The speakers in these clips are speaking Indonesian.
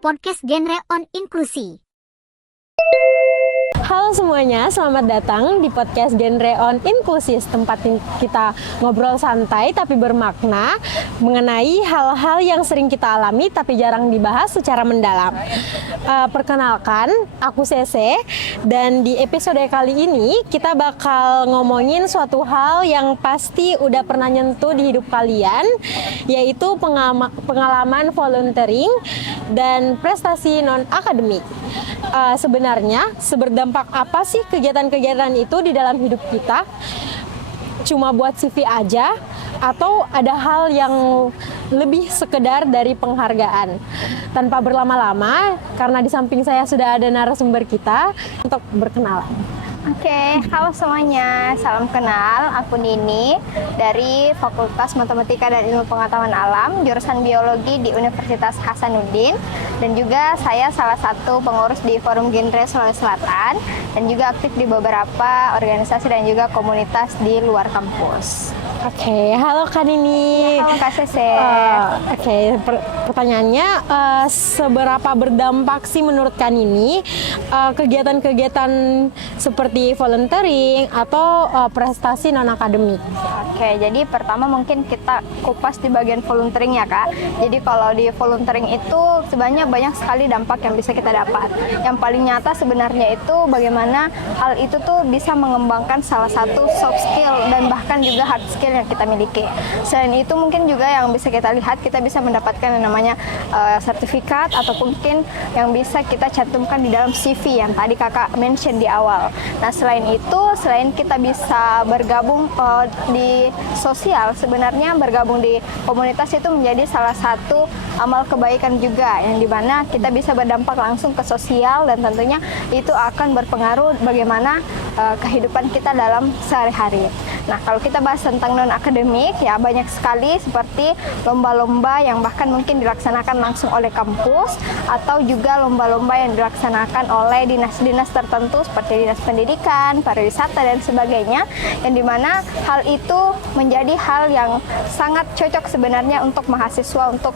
podcast genre on inklusi. Halo semuanya, selamat datang di podcast Genre on Inklusi, tempat kita ngobrol santai tapi bermakna mengenai hal-hal yang sering kita alami tapi jarang dibahas secara mendalam. Perkenalkan, aku Sese, dan di episode kali ini kita bakal ngomongin suatu hal yang pasti udah pernah nyentuh di hidup kalian, yaitu pengalaman volunteering dan prestasi non-akademik. Sebenarnya seberdampak apa sih kegiatan-kegiatan itu di dalam hidup kita? Cuma buat CV aja atau ada hal yang lebih sekedar dari penghargaan? Tanpa berlama-lama, karena di samping saya sudah ada narasumber kita untuk berkenalan. Oke, halo semuanya, salam kenal, aku Nini dari Fakultas Matematika dan Ilmu Pengetahuan Alam, jurusan Biologi di Universitas Hasanuddin, dan juga saya salah satu pengurus di Forum Genre Sulawesi Selatan, dan juga aktif di beberapa organisasi dan juga komunitas di luar kampus. Oke, halo Kak Nini. Ya, halo Kak Sese. Pertanyaannya, seberapa berdampak sih menurut Kak Nini kegiatan-kegiatan seperti volunteering atau prestasi non-akademik? Oke, jadi pertama mungkin kita kupas di bagian volunteering ya Kak. Jadi kalau di volunteering itu sebenarnya banyak sekali dampak yang bisa kita dapat. Yang paling nyata sebenarnya itu bagaimana hal itu tuh bisa mengembangkan salah satu soft skill dan bahkan juga hard skill yang kita miliki. Selain itu mungkin juga yang bisa kita lihat, kita bisa mendapatkan yang namanya sertifikat ataupun mungkin yang bisa kita cantumkan di dalam CV yang tadi kakak mention di awal. Nah selain itu, selain kita bisa bergabung di sosial, sebenarnya bergabung di komunitas itu menjadi salah satu amal kebaikan juga, yang dimana kita bisa berdampak langsung ke sosial dan tentunya itu akan berpengaruh bagaimana kehidupan kita dalam sehari-hari. Nah, kalau kita bahas tentang non-akademik, ya banyak sekali seperti lomba-lomba yang bahkan mungkin dilaksanakan langsung oleh kampus atau juga lomba-lomba yang dilaksanakan oleh dinas-dinas tertentu seperti dinas pendidikan, pariwisata, dan sebagainya, yang dimana hal itu menjadi hal yang sangat cocok sebenarnya untuk mahasiswa untuk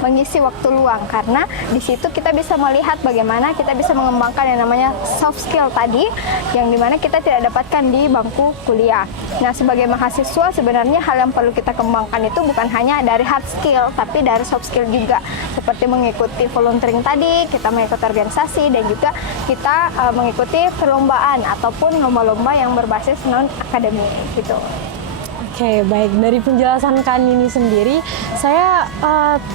mengisi waktu luang, karena di situ kita bisa melihat bagaimana kita bisa mengembangkan yang namanya soft skill tadi, yang dimana kita tidak dapatkan di bangku kuliah. Nah, sebagai mahasiswa sebenarnya hal yang perlu kita kembangkan itu bukan hanya dari hard skill, tapi dari soft skill juga, seperti mengikuti volunteering tadi, kita mengikuti organisasi, dan juga kita mengikuti perlombaan ataupun lomba-lomba yang berbasis non-akademik gitu. Oke, baik. Dari penjelasan Kak Nini sendiri, saya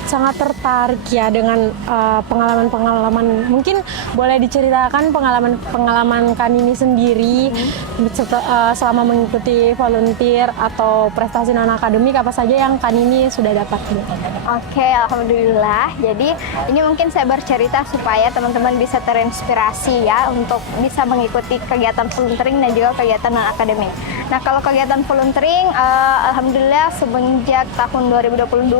sangat tertarik ya dengan pengalaman-pengalaman. Mungkin boleh diceritakan pengalaman Kak Nini sendiri selama mengikuti volunteer atau prestasi non-akademik, apa saja yang Kak Nini sudah dapat? Oke, alhamdulillah. Jadi ini mungkin saya bercerita supaya teman-teman bisa terinspirasi ya untuk bisa mengikuti kegiatan volunteering dan juga kegiatan non-akademik. Nah, kalau kegiatan volunteering, alhamdulillah semenjak tahun 2022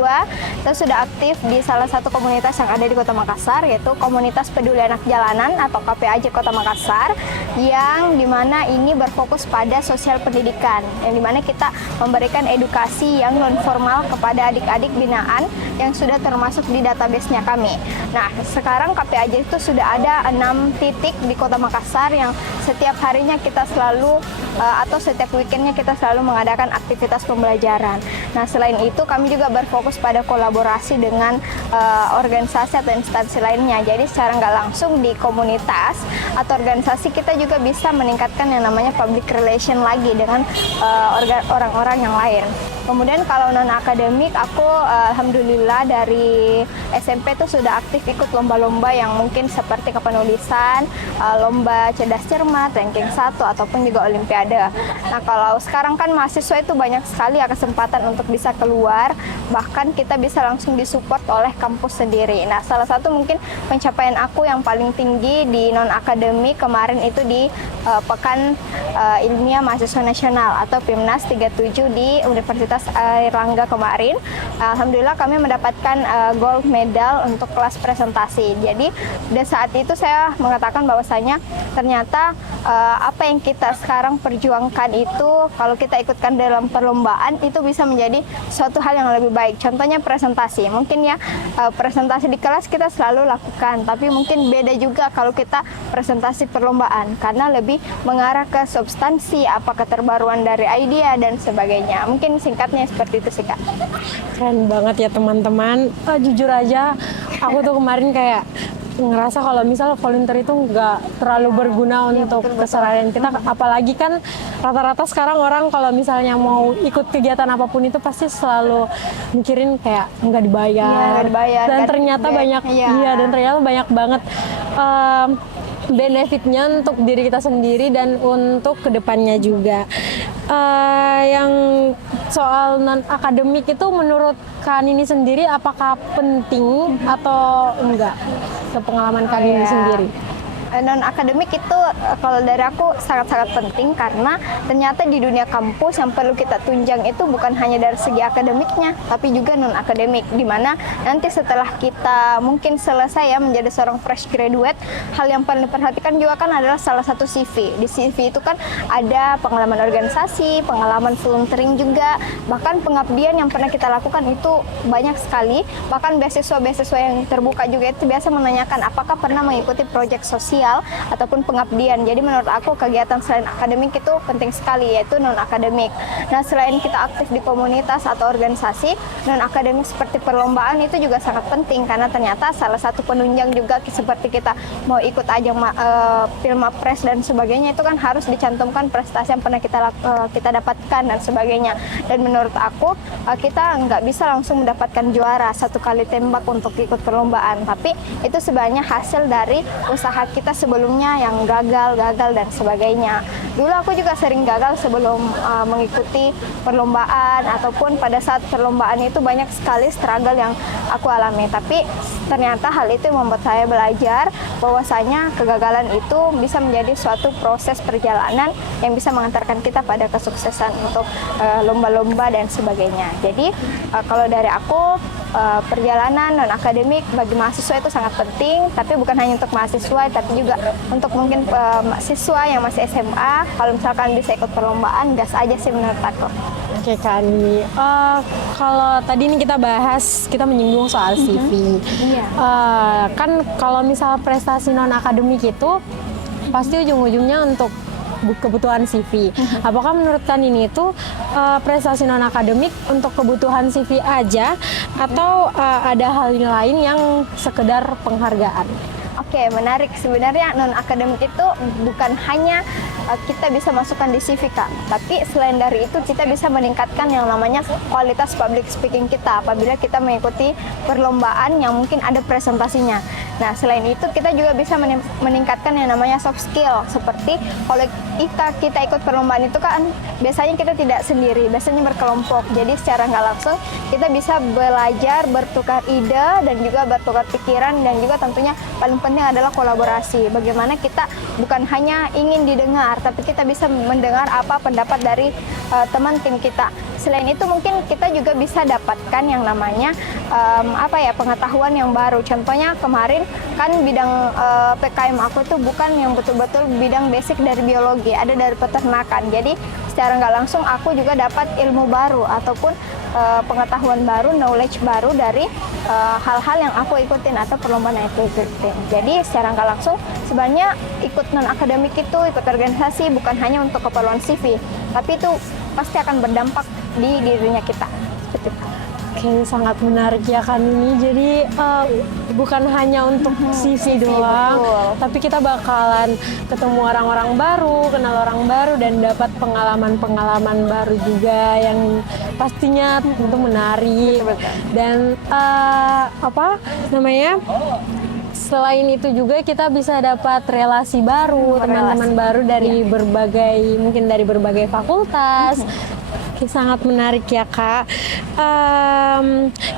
saya sudah aktif di salah satu komunitas yang ada di Kota Makassar, yaitu Komunitas Peduli Anak Jalanan atau KPAJ Kota Makassar, yang dimana ini berfokus pada sosial pendidikan, yang dimana kita memberikan edukasi yang non formal kepada adik-adik binaan yang sudah termasuk di database-nya kami. Nah, sekarang KPAJ itu sudah ada 6 titik di Kota Makassar yang setiap harinya kita selalu atau setiap weekendnya kita selalu mengadakan aktivitas pembelajaran. Nah, selain itu kami juga berfokus pada kolaborasi dengan organisasi atau instansi lainnya. Jadi secara nggak langsung di komunitas atau organisasi kita juga bisa meningkatkan yang namanya public relation lagi dengan orang-orang yang lain. Kemudian kalau non-akademik, aku alhamdulillah dari SMP tuh sudah aktif ikut lomba-lomba yang mungkin seperti kepenulisan, lomba cerdas cermat, ranking 1, ataupun juga olimpiade. Nah, kalau sekarang kan mahasiswa itu banyak sekali ya kesempatan untuk bisa keluar, bahkan kita bisa langsung disupport oleh kampus sendiri. Nah, salah satu mungkin pencapaian aku yang paling tinggi di non-akademik kemarin itu di Pekan Ilmiah Mahasiswa Nasional atau PIMNAS 37 di Universitas Airlangga kemarin. Alhamdulillah kami mendapatkan gold medal untuk kelas presentasi. Jadi di saat itu saya mengatakan bahwasanya ternyata apa yang kita sekarang perjuangkan itu kalau kita ikutkan dalam perlombaan itu bisa menjadi suatu hal yang lebih baik. Contohnya presentasi. Mungkin ya presentasi di kelas kita selalu lakukan, tapi mungkin beda juga kalau kita presentasi perlombaan karena lebih mengarah ke substansi, apa keterbaruan dari idea dan sebagainya. Mungkin singkatnya seperti itu sih Kak. Keren banget ya teman-teman. Jujur aja, aku tuh kemarin kayak ngerasa kalau misal volunteer itu nggak terlalu berguna untuk keseharian kita, apalagi kan rata-rata sekarang orang kalau misalnya mau ikut kegiatan apapun itu pasti selalu mikirin kayak nggak dibayar, dan ternyata banyak dan ternyata banyak banget benefitnya untuk diri kita sendiri dan untuk kedepannya juga. Yang soal non akademik itu menurut Kak Nini sendiri apakah penting atau enggak? Pengalaman Kak Nini sendiri. Non akademik itu kalau dari aku sangat-sangat penting karena ternyata di dunia kampus yang perlu kita tunjang itu bukan hanya dari segi akademiknya tapi juga non akademik, dimana nanti setelah kita mungkin selesai ya menjadi seorang fresh graduate, hal yang paling diperhatikan juga kan adalah salah satu CV. Di CV itu kan ada pengalaman organisasi, pengalaman volunteering juga, bahkan pengabdian yang pernah kita lakukan itu banyak sekali. Bahkan beasiswa-beasiswa yang terbuka juga itu biasa menanyakan apakah pernah mengikuti proyek sosial ataupun pengabdian. Jadi menurut aku kegiatan selain akademik itu penting sekali, yaitu non akademik. Nah, selain kita aktif di komunitas atau organisasi, non akademik seperti perlombaan itu juga sangat penting karena ternyata salah satu penunjang juga seperti kita mau ikut ajang Pilmapres dan sebagainya itu kan harus dicantumkan prestasi yang pernah kita dapatkan dan sebagainya. Dan menurut aku kita nggak bisa langsung mendapatkan juara satu kali tembak untuk ikut perlombaan, tapi itu sebenarnya hasil dari usaha kita sebelumnya yang gagal dan sebagainya. Dulu aku juga sering gagal sebelum mengikuti perlombaan ataupun pada saat perlombaan itu banyak sekali struggle yang aku alami. Tapi ternyata hal itu membuat saya belajar bahwasanya kegagalan itu bisa menjadi suatu proses perjalanan yang bisa mengantarkan kita pada kesuksesan untuk lomba-lomba dan sebagainya. Jadi kalau dari aku perjalanan non akademik bagi mahasiswa itu sangat penting, tapi bukan hanya untuk mahasiswa tapi juga untuk mungkin siswa yang masih SMA. Kalau misalkan bisa ikut perlombaan, gas aja sih menurut aku. Oke Kak Nini, kalau tadi ini kita bahas, kita menyinggung soal CV. Kan kalau misal prestasi non akademik itu pasti ujung-ujungnya untuk kebutuhan CV. Apakah menurut Kak Nini itu prestasi non akademik untuk kebutuhan CV aja atau ada hal lain yang sekedar penghargaan? Oke, menarik. Sebenarnya non akademik itu bukan hanya kita bisa masukkan di CV Kak, tapi selain dari itu kita bisa meningkatkan yang namanya kualitas public speaking kita apabila kita mengikuti perlombaan yang mungkin ada presentasinya. Nah, selain itu kita juga bisa meningkatkan yang namanya soft skill, seperti kalau kita ikut perlombaan itu kan biasanya kita tidak sendiri, biasanya berkelompok. Jadi secara nggak langsung kita bisa belajar, bertukar ide dan juga bertukar pikiran, dan juga tentunya paling penting adalah kolaborasi. Bagaimana kita bukan hanya ingin didengar, tapi kita bisa mendengar apa pendapat dari teman tim kita. Selain itu mungkin kita juga bisa dapatkan yang namanya pengetahuan yang baru. Contohnya kemarin kan bidang PKM aku itu bukan yang betul-betul bidang basic dari biologi, ada dari peternakan. Jadi secara nggak langsung aku juga dapat ilmu baru ataupun pengetahuan baru, knowledge baru dari hal-hal yang aku ikutin atau perlombaan yang aku ikutin. Jadi secara nggak langsung sebenarnya ikut non akademik itu, ikut organisasi bukan hanya untuk keperluan CV, tapi itu pasti akan berdampak di dirinya kita. Seperti itu. Oke, sangat menarik ya Kak Nini. Jadi bukan hanya untuk CV doang, tapi kita bakalan ketemu orang-orang baru, kenal orang baru, dan dapat pengalaman-pengalaman baru juga yang pastinya tentu menarik. Dan selain itu juga kita bisa dapat relasi baru, teman-teman baru dari berbagai fakultas. Sangat menarik ya Kak.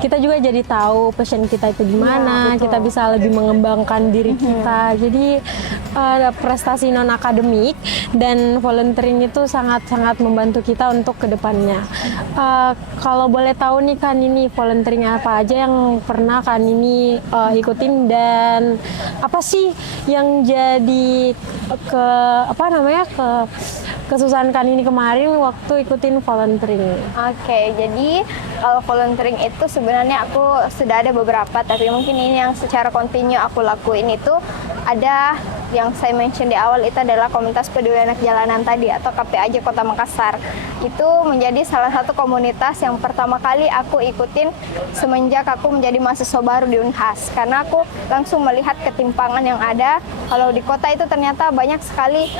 Kita juga jadi tahu passion kita itu gimana, kita bisa lebih mengembangkan diri kita. Jadi prestasi non akademik dan volunteering itu sangat-sangat membantu kita untuk kedepannya. Kalau boleh tahu nih Kak Nini, volunteering apa aja yang pernah Kak Nini ikutin, dan apa sih yang jadi kesusahan kan ini kemarin waktu ikutin volunteering? Oke, jadi kalau volunteering itu sebenarnya aku sudah ada beberapa, tapi mungkin ini yang secara kontinu aku lakuin itu ada yang saya mention di awal itu adalah komunitas peduli anak jalanan tadi atau KPAJ Kota Makassar. Itu menjadi salah satu komunitas yang pertama kali aku ikutin semenjak aku menjadi mahasiswa baru di Unhas, karena aku langsung melihat ketimpangan yang ada. Kalau di kota itu ternyata banyak sekali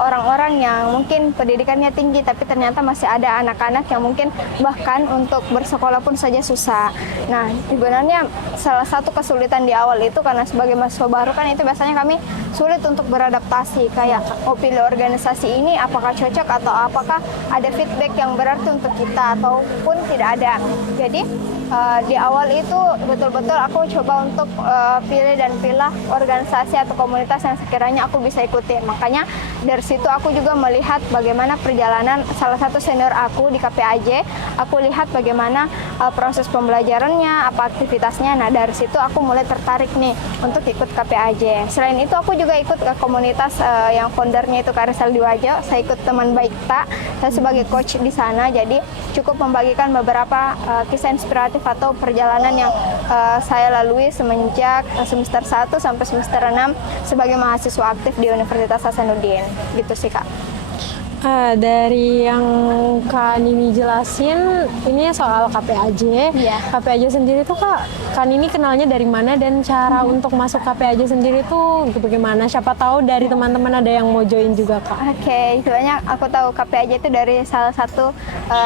orang-orang yang mungkin pendidikannya tinggi, tapi ternyata masih ada anak-anak yang mungkin bahkan untuk bersekolah pun saja susah. Nah, sebenarnya salah satu kesulitan di awal itu karena sebagai mahasiswa baru kan itu biasanya kami sulit untuk beradaptasi, kayak mau pilih organisasi ini apakah cocok atau apakah ada feedback yang berarti untuk kita ataupun tidak ada. Jadi di awal itu betul-betul aku coba untuk pilih dan pilih organisasi atau komunitas yang sekiranya aku bisa ikutin. Makanya dari situ aku juga melihat bagaimana perjalanan salah satu senior aku di KPAJ. Aku lihat bagaimana proses pembelajarannya, apa aktivitasnya. Nah, dari situ aku mulai tertarik nih untuk ikut KPAJ. Selain itu aku juga ikut ke komunitas yang foundernya itu Karisel Diwajo. Saya ikut teman baik tak. Saya sebagai coach di sana, jadi cukup membagikan beberapa kisah inspiratif atau perjalanan yang saya lalui semenjak semester 1 sampai semester 6 sebagai mahasiswa aktif di Universitas Hasanuddin. Gitu sih, Kak. Dari yang Kak Nini jelasin, ini soal KPAJ. Iya. KPAJ sendiri tuh Kak Nini kenalnya dari mana dan cara untuk masuk KPAJ sendiri tuh bagaimana? Siapa tahu dari teman-teman ada yang mau join juga, Kak. Oke, sebenarnya aku tahu KPAJ itu dari salah satu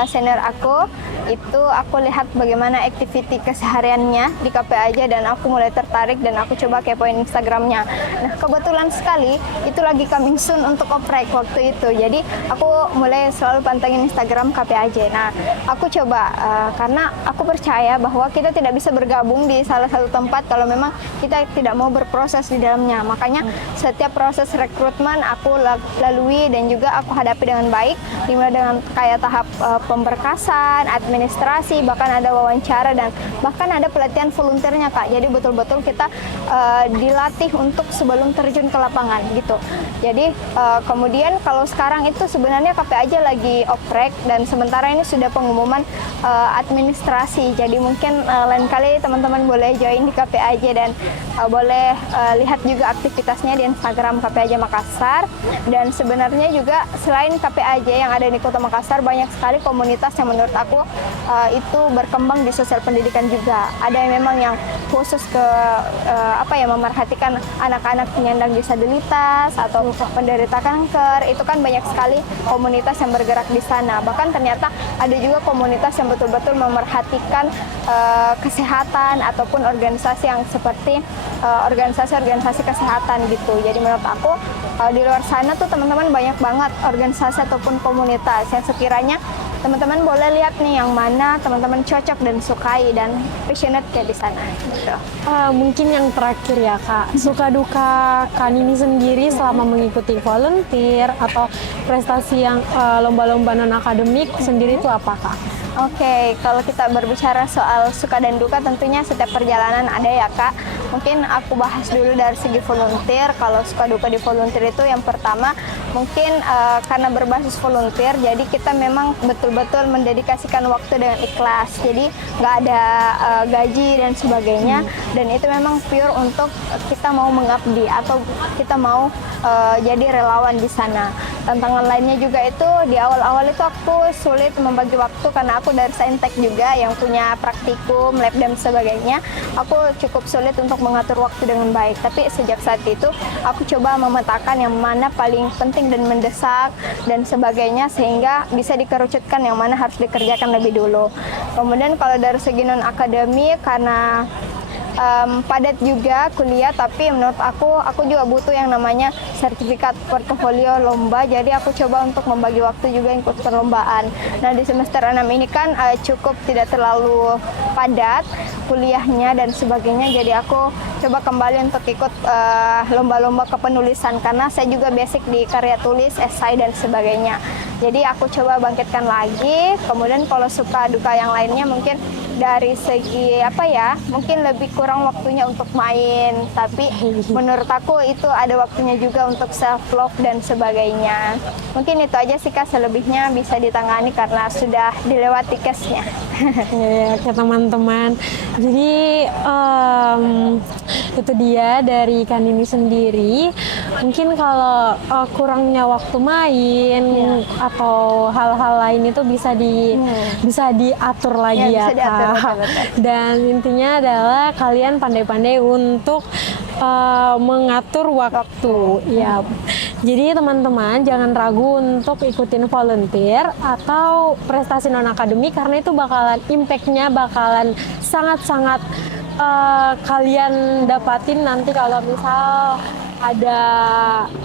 senior aku. Itu aku lihat bagaimana aktiviti kesehariannya di KPAJ dan aku mulai tertarik dan aku coba kepoin Instagramnya. Nah, kebetulan sekali itu lagi coming soon untuk oprek waktu itu. Jadi aku mulai selalu pantengin Instagram KPAJ. Nah, aku coba karena aku percaya bahwa kita tidak bisa bergabung di salah satu tempat kalau memang kita tidak mau berproses di dalamnya. Makanya setiap proses rekrutmen aku lalui dan juga aku hadapi dengan baik, dimulai dengan kayak tahap pemberkasan, administrasi, bahkan ada wawancara dan bahkan ada pelatihan volunteernya, Kak. Jadi betul-betul kita dilatih untuk sebelum terjun ke lapangan gitu. Jadi kemudian kalau sekarang itu sebenarnya KPAJ lagi oprek dan sementara ini sudah pengumuman administrasi. Jadi mungkin lain kali teman-teman boleh join di KPAJ dan boleh lihat juga aktivitasnya di Instagram KPAJ Makassar. Dan sebenarnya juga selain KPAJ yang ada di Kota Makassar, banyak sekali komunitas yang menurut aku itu berkembang di sosial pendidikan juga. Ada yang memang yang khusus ke memerhatikan anak-anak penyandang disabilitas atau penderita kanker. Itu kan banyak sekali komunitas yang bergerak di sana. Bahkan ternyata ada juga komunitas yang betul-betul memerhatikan kesehatan ataupun organisasi yang seperti organisasi-organisasi kesehatan gitu. Jadi menurut aku di luar sana tuh teman-teman banyak banget organisasi ataupun komunitas yang sekiranya teman-teman boleh lihat nih yang mana teman-teman cocok dan sukai dan passionate kayak di sana. Gitu. Mungkin yang terakhir ya, Kak, suka duka Kak Nini sendiri selama mengikuti volunteer atau prestasi yang lomba-lomba non akademik sendiri itu apa, Kak? Oke, kalau kita berbicara soal suka dan duka, tentunya setiap perjalanan ada ya, Kak. Mungkin aku bahas dulu dari segi volunteer. Kalau suka duka di volunteer itu yang pertama mungkin karena berbasis volunteer, jadi kita memang betul-betul mendedikasikan waktu dengan ikhlas. Jadi nggak ada gaji dan sebagainya. Dan itu memang pure untuk kita mau mengabdi atau kita mau jadi relawan di sana. Tantangan lainnya juga itu di awal-awal itu aku sulit membagi waktu karena aku dari Saintek juga yang punya praktikum, lab dan sebagainya. Aku cukup sulit untuk mengatur waktu dengan baik. Tapi sejak saat itu aku coba memetakan yang mana paling penting dan mendesak dan sebagainya sehingga bisa dikerucutkan yang mana harus dikerjakan lebih dulu. Kemudian kalau dari segi non akademik karena padat juga kuliah, tapi menurut aku juga butuh yang namanya sertifikat portofolio lomba, jadi aku coba untuk membagi waktu juga ikut perlombaan. Nah di semester 6 ini kan cukup tidak terlalu padat kuliahnya dan sebagainya, jadi aku coba kembali untuk ikut lomba-lomba kepenulisan karena saya juga basic di karya tulis, esai dan sebagainya. Jadi aku coba bangkitkan lagi. Kemudian kalau suka duka yang lainnya mungkin dari segi apa ya, mungkin lebih kurang waktunya untuk main, tapi menurut aku itu ada waktunya juga untuk self love dan sebagainya. Mungkin itu aja sih Kak, selebihnya bisa ditangani karena sudah dilewati case-nya. Ya, oke teman-teman. Jadi itu dia dari Kanini sendiri. Mungkin kalau kurangnya waktu main atau hal-hal lain itu bisa diatur lagi ya, bisa diatur, Kak. betul. Dan intinya adalah kalian pandai-pandai untuk mengatur waktu. Ya. Jadi teman-teman jangan ragu untuk ikutin volunteer atau prestasi non akademik karena itu bakalan impact-nya bakalan sangat-sangat kalian dapatin nanti kalau misal ada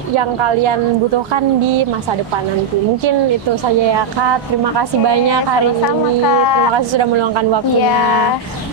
yang kalian butuhkan di masa depan nanti. Mungkin itu saja ya Kak. Terima kasih banyak hari sama-sama, ini. Kak. Terima kasih sudah meluangkan waktunya. Iya.